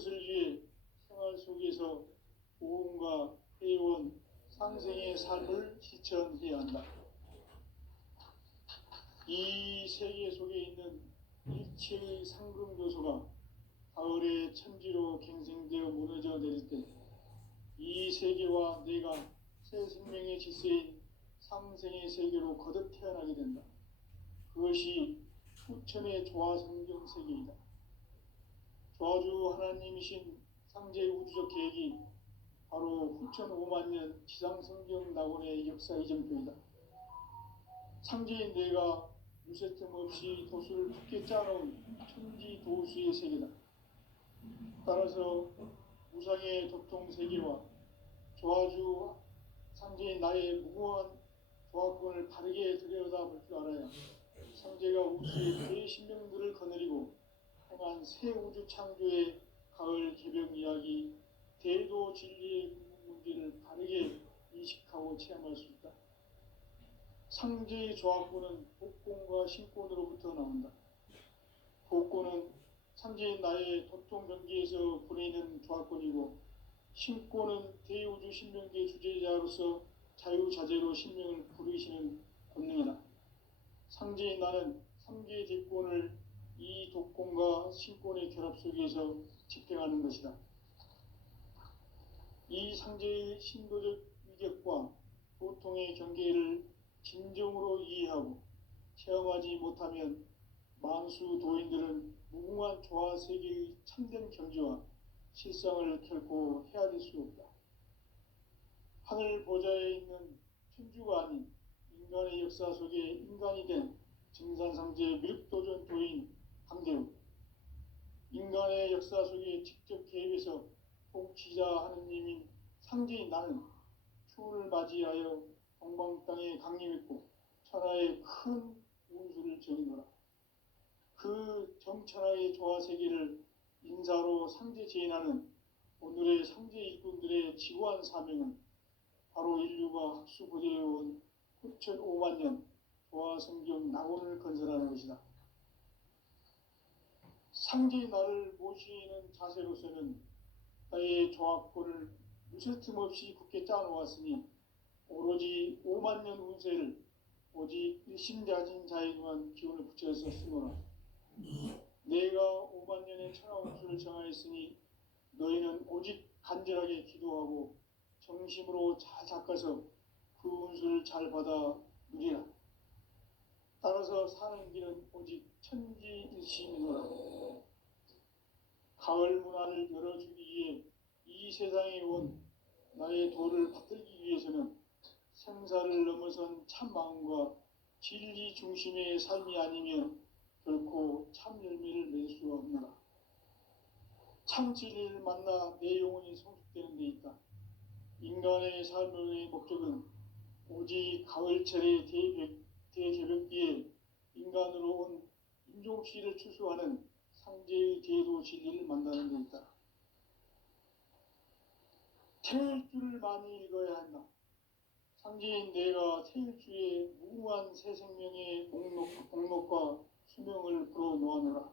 이웃을 위해 생활 속에서 보험과 회원, 상생의 삶을 실천해야 한다. 이 세계 속에 있는 일체의 상금 요소가 가을의 천지로 갱생되어 무너져 내릴 때 이 세계와 내가 새 생명의 질서인 상생의 세계로 거듭 태어나게 된다. 그것이 후천의 조화성경 세계이다. 조화주 하나님이신 상제의 우주적 계획이 바로 후천 5만 년 지상성경 낙원의 역사 이정표이다. 상제인 내가 무쇠틈 없이 도수를 굳게 짜놓은 천지 도수의 세계다. 따라서 무상의 도통 세계와 조화주 상제인 나의 무고한 조화권을 바르게 들여다볼 줄 알아야 상제가 우주의 대신명들을 거느리고 행한 새 우주 창조의 가을 개벽 이야기, 대도 진리의 문제를 바르게 인식하고 체험할 수 있다. 상제의 조화권은 복권과 신권으로부터 나온다. 복권은 상제인 나의 도통 경계에서 보내는 조화권이고, 신권은 대우주 신명계 주제자로서 자유자재로 신명을 부르시는 권능이다. 상제인 나는 3개의 대권을 이 독권과 신권의 결합 속에서 집행하는 것이다. 이 상제의 신도적 위격과 도통의 경계를 진정으로 이해하고 체험하지 못하면 만수 도인들은 무궁한 조화 세계의 참된 경지와 실상을 결코 헤아릴 수 없다. 하늘 보좌에 있는 천주가 아닌 인간의 역사 속에 인간이 된 증산상제 미륵도전 도인 강대우, 인간의 역사 속에 직접 개입해서 통치자 하느님인 상제인 나는 추운을 맞이하여 동방 땅에 강림했고 천하의 큰 운수를 정의노라. 그 정천하의 조화세계를 인사로 상제 제인하는 오늘의 상제 일꾼들의 지구한 사명은 바로 인류가 학수고대해온 후천 5만 년 조화성경 낙원을 건설하는 것이다. 상제의 나를 모시는 자세로서는 나의 조합권을 무쇠틈 없이 굳게 짜놓았으니 오로지 5만 년 운세를 오직 일심자진 자에게만 기운을 붙여서 쓰노라. 내가 5만 년의 천하운수를 정하였으니 너희는 오직 간절하게 기도하고 정심으로 잘 닦아서 그 운수를 잘 받아 누리라. 따라서 사는 길은 오직 천지일심이노라. 가을 문화를 열어주기 위해 이 세상에 온 나의 도를 받들기 위해서는 생사를 넘어선 참 마음과 진리 중심의 삶이 아니면 결코 참 열매를 맺을 수가 없노라. 참 진리를 만나 내 영혼이 성숙되는 데 있다. 인간의 삶의 목적은 오직 가을철의 대개벽기에 인간으로 온 인종씨를 추수하는 상제의 대도 진리를 만나는 데 있다. 태일주를 많이 읽어야 한다. 상제인 내가 태일주의 무궁한 새 생명의 목록과 수명을 불어놓아노라.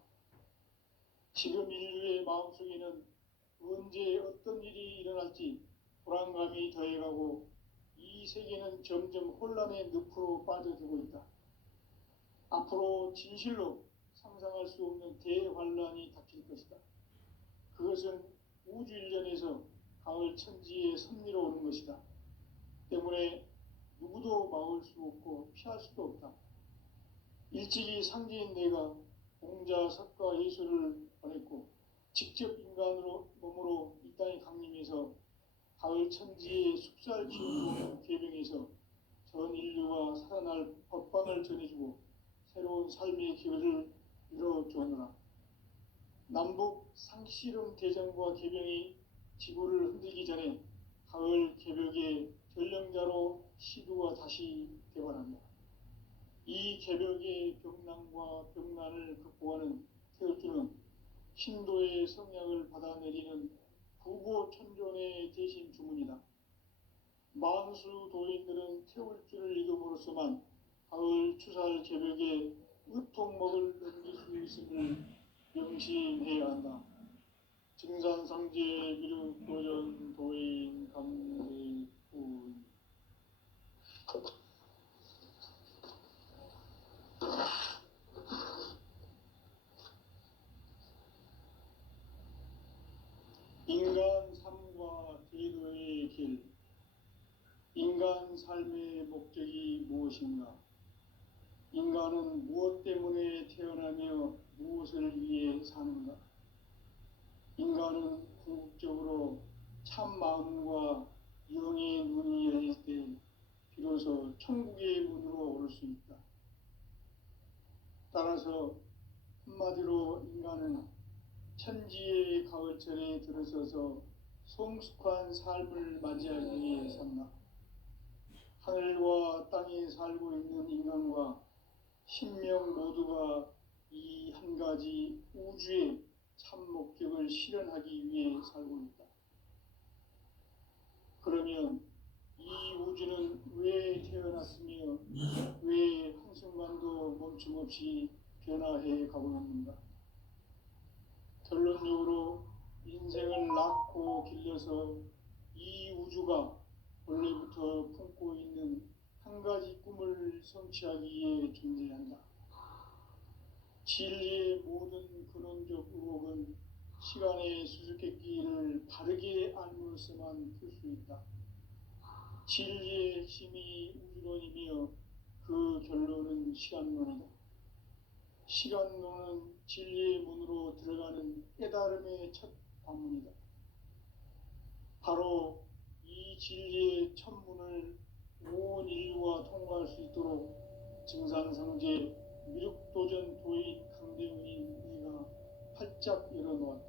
지금 인류의 마음속에는 언제 어떤 일이 일어날지 불안감이 더해가고 이 세계는 점점 혼란의 늪으로 빠져들고 있다. 앞으로 진실로 상상할 수 없는 대환란이 닥칠 것이다. 그것은 우주 일련에서 가을 천지의 섭리로 오는 것이다. 때문에 누구도 막을 수 없고 피할 수도 없다. 일찍이 상제인 내가 공자, 석가, 예수를 보냈고 직접 인간으로 몸으로 이 땅에 강림해서 가을 천지의 숙살 기운으로 개병해서 전 인류가 살아날 법방을 전해주고 새로운 삶의 기회를 이뤄주노라. 남북 상씨름 대전과 개병이 지구를 흔들기 전에 가을 개벽의 전령자로 시두가 다시 개발한다. 이 개벽의 병난과 병난을 극복하는 태울주는 신도의 성약을 받아내리는 부고천존의 대신 주문이다. 만수 도인들은 태울주를 읽음으로써만 가을 추살 개벽에 의통목을 넘길 수 있음을 명심해야 한다. 증산 길. 인간 삶의 목적이 무엇인가? 인간은 무엇 때문에 태어나며 무엇을 위해 사는가? 인간은 궁극적으로 참 마음과 영의 눈이 열릴 때 비로소 천국의 문으로 올 수 있다. 따라서 한마디로 인간은 천지의 가을철에 들어서서 성숙한 삶을 맞이하기 위해 산다. 하늘과 땅에 살고 있는 인간과 신명 모두가 이 한 가지 우주의 참 목적을 실현하기 위해 살고 있다. 그러면 이 우주는 왜 태어났으며 왜 한순간도 멈춤없이 변화해 가고 있는가? 결론적으로 인생을 낳고 길러서 이 우주가 원래부터 품고 있는 한 가지 꿈을 성취하기 위해 존재한다. 진리의 모든 근원적 의혹은 시간의 수수께끼를 바르게 알므로서만 풀 수 있다. 진리의 핵심이 우주론이며 그 결론은 시간론이다. 시간론은 진리의 문으로 들어가는 깨달음의 첫 관문이다. 바로 이 진리의 첫 문을 온 인류가 통과할 수 있도록 증산성제 미륵도전 도인 강대훈이 우리가 활짝 열어놓았다.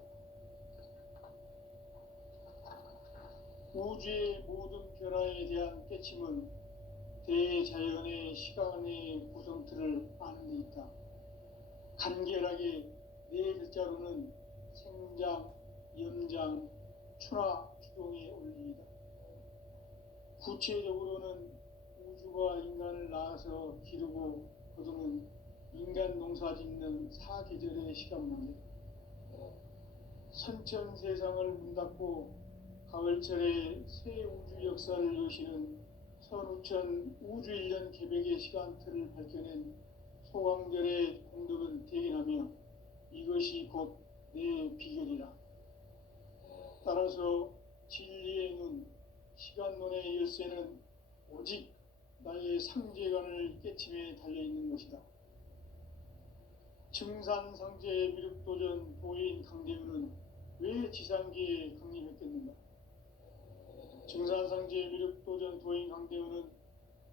우주의 모든 변화에 대한 깨침은 대자연의 시간의 구성틀을 아는 데 있다. 간결하게 네 글자로는 생장, 염장, 추나 주동의 원리이다. 구체적으로는 우주가 인간을 낳아서 기르고 거두는 인간 농사 짓는 사계절의 시간문제. 선천 세상을 문 닫고 가을철에 새 우주 역사를 여시는 선우천 우주 1년 개백의 시간틀을 밝혀낸 소강절의 공덕은 대견하며 이것이 곧 내 비결이라. 따라서 진리의 눈, 시간론의 열쇠는 오직 나의 상제관을 깨침에 달려있는 것이다. 증산상제의 미륵도전 도인 강대훈은 왜 지상계에 강림했겠는가? 증산상제의 미륵도전 도인 강대훈은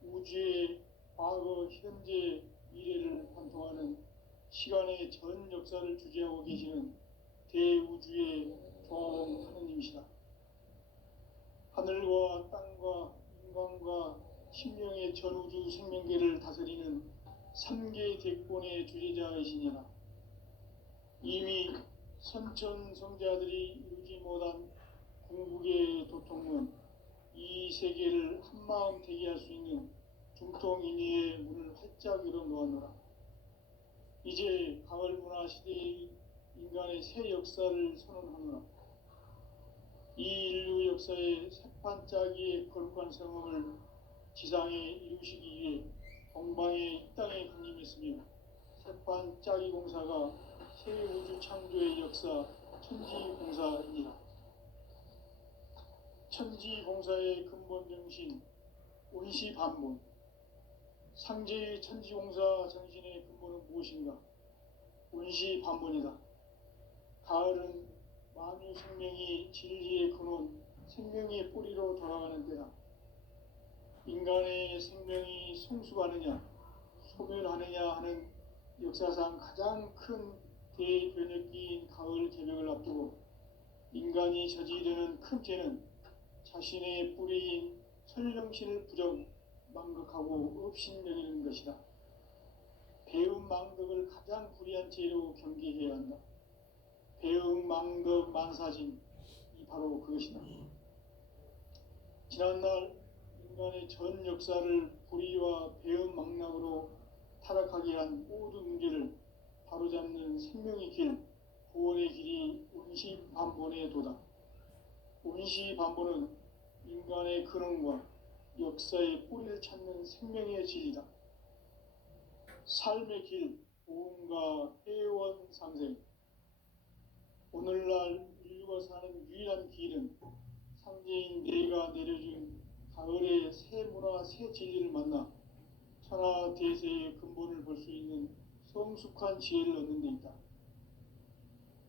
우주의 과거, 현재, 미래를 관통하는 시간의 전 역사를 주재하고 계시는 대우주의 종 하느님이시다. 하늘과 땅과 인간과 신명의 전우주 생명계를 다스리는 3개 대권의 주재자이시니라. 이미 선천성자들이 이루지 못한 궁극의 도통문, 이 세계를 한마음 되게 할 수 있는 중통인의의 문을 활짝 열어놓았노라. 이제 가을 문화 시대의 인간의 새 역사를 선언하노라. 이 인류 역사의 새판짜기의 거룩한 성험을 지상에 이루시기 위해 동방의 이 땅에 강림했으며 새판짜기 공사가 새 우주 창조의 역사 천지공사입니다. 천지공사의 근본 정신 원시반문. 상제의 천지공사 정신의 근본은 무엇인가? 원시반문이다. 가을은 만유 생명이 진리의 근원, 생명의 뿌리로 돌아가는 때다. 인간의 생명이 성숙하느냐, 소멸하느냐 하는 역사상 가장 큰 대변혁기인 가을 개벽을 앞두고 인간이 저지르는 큰 죄는 자신의 뿌리인 설령신을 부정, 망극하고 업신여기는 것이다. 배움 망덕을 가장 불의한 죄로 경계해야 한다. 배움 망덕 만사진, 이 바로 그것이다. 지난날 인간의 전 역사를 불의와 배움 망락으로 타락하게 한 모든 문제를 바로잡는 생명의 길, 구원의 길이 원시반본의 도다. 원시반본은 인간의 근원과 역사의 뿌리를 찾는 생명의 진리다. 삶의 길, 보험과 회원 상생. 오늘날 인류가 사는 유일한 길은 상제인 내가 내려준 가을의 새 문화 새 진리를 만나 천하 대세의 근본을 볼 수 있는 성숙한 지혜를 얻는 데 있다.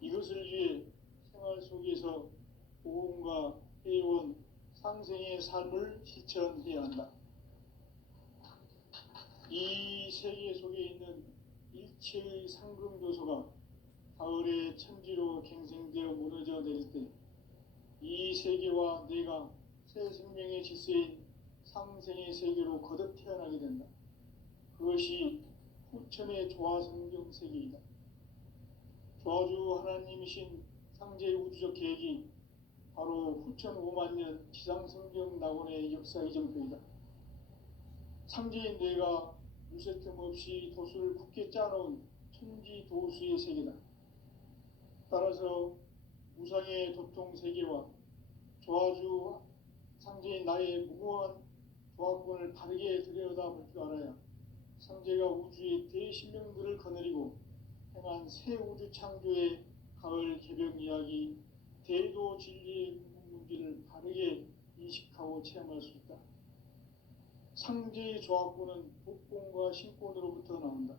이것을 위해 생활 속에서 보험과 회원, 상생의 삶을 실천해야 한다. 이 세계 속에 있는 일체의 상금교소가 가을의 천지로 갱생되어 무너져 내릴 때 이 세계와 내가 새 생명의 질서인 상생의 세계로 거듭 태어나게 된다. 그것이 후천의 조화성경 세계이다. 조화주 하나님이신 상제의 우주적 계획이 바로 후천 5만년 지상성경 낙원의 역사 이정표이다. 상제인 내가 무쇠틈 없이 도수를 굳게 짜놓은 천지 도수의 세계다. 따라서 무상의 도통 세계와 조화주 상제인 나의 무궁한 조화권을 바르게 들여다볼 줄 알아야 상제가 우주의 대신명들을 거느리고 행한 새 우주 창조의 가을 개벽 이야기, 대도 진리의 문제를 바르게 인식하고 체험할 수 있다. 상제의 조화권은 복권과 신권으로부터 나온다.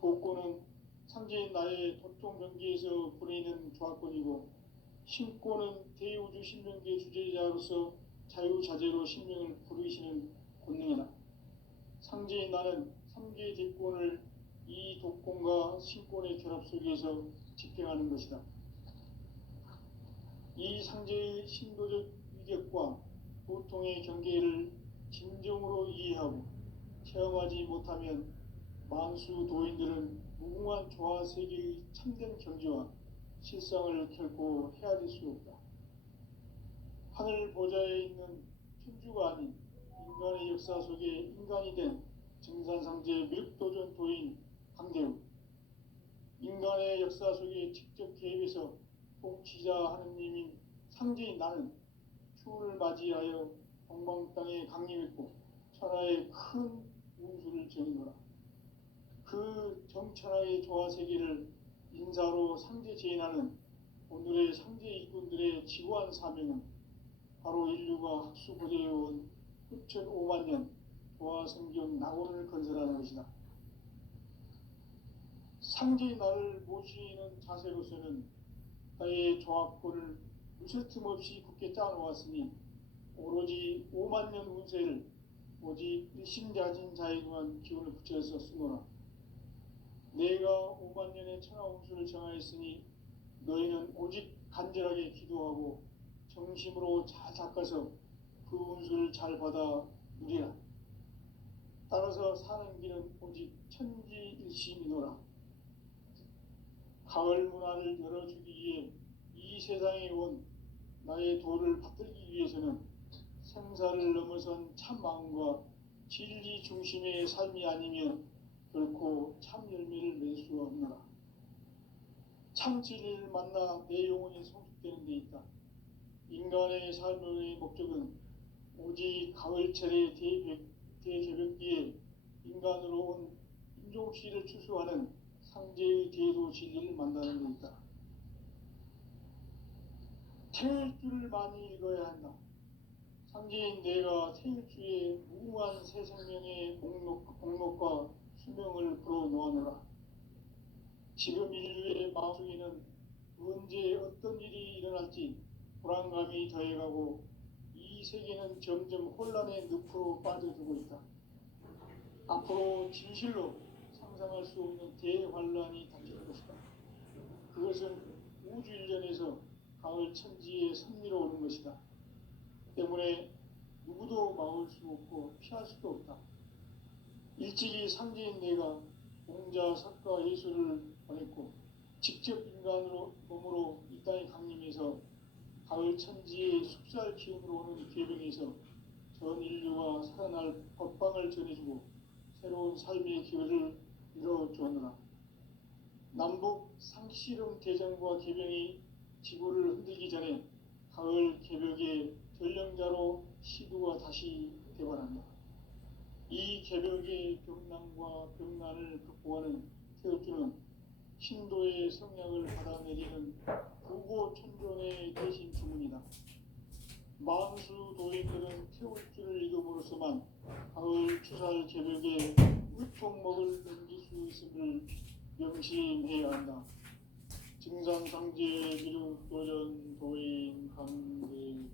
복권은 상제인 나의 도통 경계에서 보내는 조화권이고, 신권은 대우주 신명계의 주제자로서 자유자재로 신명을 부르시는 권능이다. 상제인 나는 3개의 대권을 이 독권과 신권의 결합 속에서 집행하는 것이다. 이 상제의 신도적 위격과 보통의 경계를 진정으로 이해하고 체험하지 못하면 만수 도인들은 무궁한 조화 세계의 참된 경지와 실상을 결코 헤아릴 수 없다. 하늘 보좌에 있는 천주가 아닌 인간의 역사 속에 인간이 된 증산상제 밀도전 도인 강대우, 인간의 역사 속에 직접 개입해서 통치자 하느님인 상제인 나는 추운을 맞이하여 동방 땅에 강림했고 천하의 큰 운수를 정의노라. 그 정천하의 조화 세계를 인사로 상제 제인하는 오늘의 상제 일꾼들의 지구한 사명은 바로 인류가 학수 고대해온 후천 5만년 조화 성경 낙원을 건설하는 것이다. 상제의 나를 모시는 자세로서는 나의 조합권을 무쇠 틈 없이 굳게 짜놓았으니 오로지 5만년 운세를 오직 일심자진 자에 관한 기운을 붙여서 쓰노라. 내가 5만년의 천하 운수를 정하였으니 너희는 오직 간절하게 기도하고 정심으로 잘 닦아서 그 운수를 잘 받아 누리라. 따라서 사는 길은 오직 천지일심이노라. 가을 문화를 열어주기 위해 이 세상에 온 나의 도를 받들기 위해서는 생사를 넘어선 참 마음과 진리 중심의 삶이 아니면 결코 참 열매를 맺을 수 없노라. 참 진리를 만나 내 영혼이 성숙되는 데 있다. 인간의 삶의 목적은 오직 가을철의 대개벽기에 인간으로 온 인종씨를 추수하는 상제의 대도 진리를 만나는 데 있다. 태일주를 많이 읽어야 한다. 상제인 내가 태일주의 무궁한 새 생명의 목록과 수명을 불어놓아노라. 지금 인류의 마음속에는 언제 어떤 일이 일어날지 불안감이 더해가고 이 세계는 점점 혼란의 늪으로 빠져들고 있다. 앞으로 진실로 상상할 수 없는 대환란이 닥칠 것이다. 그것은 우주 일련에서 가을 천지에 섭리로 오는 것이다. 때문에 누구도 막을 수 없고 피할 수도 없다. 일찍이 상제인 내가 공자, 석가, 예수를 보냈고 직접 인간으로 몸으로 이 땅에 강림해서 가을 천지의 숙살 기운으로 오는 계병에서 전 인류가 살아날 법방을 전해주고 새로운 삶의 기회를 이뤄주었노라. 남북 상씨름 대전과 계병이 지구를 흔들기 전에 가을 개벽의 전령자로 시두가 다시 대발한다. 이 개벽의 병난과 병난을 극복하는 태엽주는 신도의 성량을 받아내리는 부고 천존의 대신 주문이다. 만수 도인들은 태울 줄을 익음으로써만 가을 추살 개벽에 울통먹을 넘길 수 있음을 명심해야 한다. 증산상제 미륵 도전 도인 강대훈